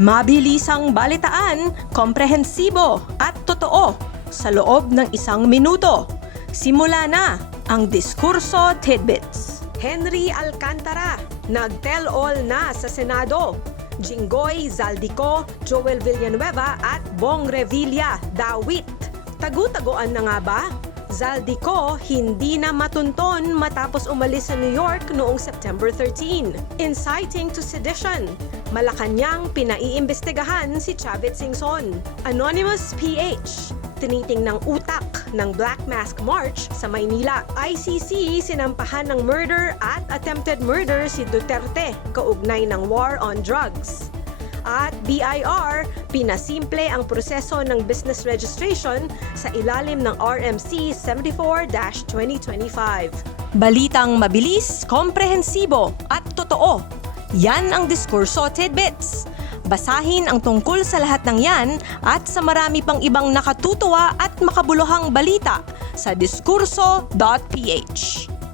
Mabilisang balitaan, komprehensibo at totoo sa loob ng 1 minuto. Simula na ang Diskurso Tidbits. Henry Alcantara, nag-tell-all na sa Senado. Jinggoy Zaldico, Joel Villanueva at Bong Revilla, dawit. Tagu-taguan na nga ba? Zaldico hindi na matunton matapos umalis sa New York noong September 13. Inciting to sedition. Malacanang pinaiimbestigahan si Chavit Singson. Anonymous PH. Tinitingnang utak ng Black Mask March sa Maynila. ICC sinampahan ng murder at attempted murder si Duterte kaugnay ng war on drugs. At BIR, pinasimple ang proseso ng business registration sa ilalim ng RMC 74-2025. Balitang mabilis, komprehensibo at totoo. Yan ang Diskurso Tidbits. Basahin ang tungkol sa lahat ng yan at sa marami pang ibang nakatutuwa at makabuluhang balita sa diskurso.ph.